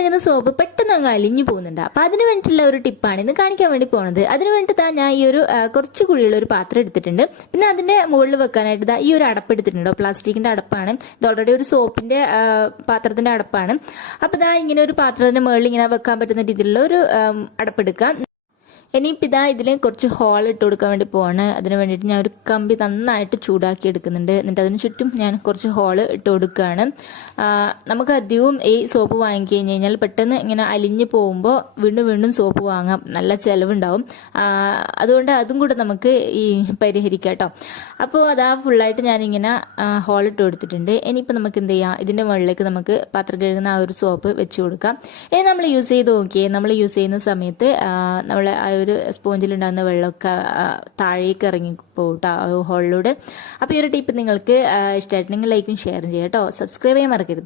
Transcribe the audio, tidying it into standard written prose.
കഴുകുന്ന സോപ്പ് പെട്ടെന്ന് അങ്ങ് അലിഞ്ഞു പോകുന്നുണ്ട്. അപ്പൊ അതിന് വേണ്ടിയിട്ടുള്ള ഒരു ടിപ്പാണ് ഇന്ന് കാണിക്കാൻ വേണ്ടി പോണത്. അതിന് വേണ്ടിയിട്ട് ഞാൻ ഈ ഒരു കുറച്ച് കുഴിയുള്ള ഒരു പാത്രം എടുത്തിട്ടുണ്ട്. പിന്നെ അതിന്റെ മുകളിൽ വെക്കാനായിട്ട് ഈ ഒരു അടപ്പ് എടുത്തിട്ടുണ്ടോ, പ്ലാസ്റ്റിക്കിന്റെ അടപ്പാണ് ഇത്. ഓൾറെഡി ഒരു സോപ്പിന്റെ പാത്രത്തിന്റെ അടപ്പാണ്. അപ്പൊ ഇങ്ങനെ ഒരു പാത്രത്തിന്റെ മുകളിൽ ഇങ്ങനെ വെക്കാൻ പറ്റുന്ന രീതിയിലുള്ള ഒരു അടപ്പെടുക്കാം. ഇനിയിപ്പോൾ ഇതിന് കുറച്ച് ഹോൾ ഇട്ട് കൊടുക്കാൻ വേണ്ടി പോവാണ്. അതിന് വേണ്ടിയിട്ട് ഞാൻ ഒരു കമ്പി നന്നായിട്ട് ചൂടാക്കി എടുക്കുന്നുണ്ട്. എന്നിട്ട് അതിന് ചുറ്റും ഞാൻ കുറച്ച് ഹോൾ ഇട്ട് കൊടുക്കുകയാണ്. നമുക്ക് അധികവും ഈ സോപ്പ് വാങ്ങിച്ചു കഴിഞ്ഞാൽ പെട്ടെന്ന് ഇങ്ങനെ അലിഞ്ഞു പോകുമ്പോൾ വീണ്ടും വീണ്ടും സോപ്പ് വാങ്ങാം, നല്ല ചിലവുണ്ടാവും. അതുകൊണ്ട് അതും കൂടെ നമുക്ക് ഈ പരിഹരിക്കാം കേട്ടോ. അപ്പോൾ ഫുള്ളായിട്ട് ഞാനിങ്ങനെ ഹോൾ ഇട്ട് കൊടുത്തിട്ടുണ്ട്. ഇനിയിപ്പോൾ നമുക്ക് എന്ത് ചെയ്യാം, ഇതിൻ്റെ മുകളിലേക്ക് നമുക്ക് പാത്രം കഴുകുന്ന ആ ഒരു സോപ്പ് വെച്ച് കൊടുക്കാം. ഇനി നമ്മൾ യൂസ് ചെയ്ത് നോക്കിയേ, നമ്മൾ യൂസ് ചെയ്യുന്ന സമയത്ത് നമ്മൾ ഒരു സ്പോഞ്ചിലുണ്ടാകുന്ന വെള്ളമൊക്കെ താഴേക്ക് ഇറങ്ങി പോകട്ടോ ഹോളിലൂടെ. അപ്പോൾ ഈ ഒരു ടിപ്പ് നിങ്ങൾക്ക് ഇഷ്ടമായിട്ടുണ്ടെങ്കിൽ ലൈക്കും ഷെയറും ചെയ്യാം കേട്ടോ. സബ്സ്ക്രൈബ് ചെയ്യാൻ മറക്കരുത്.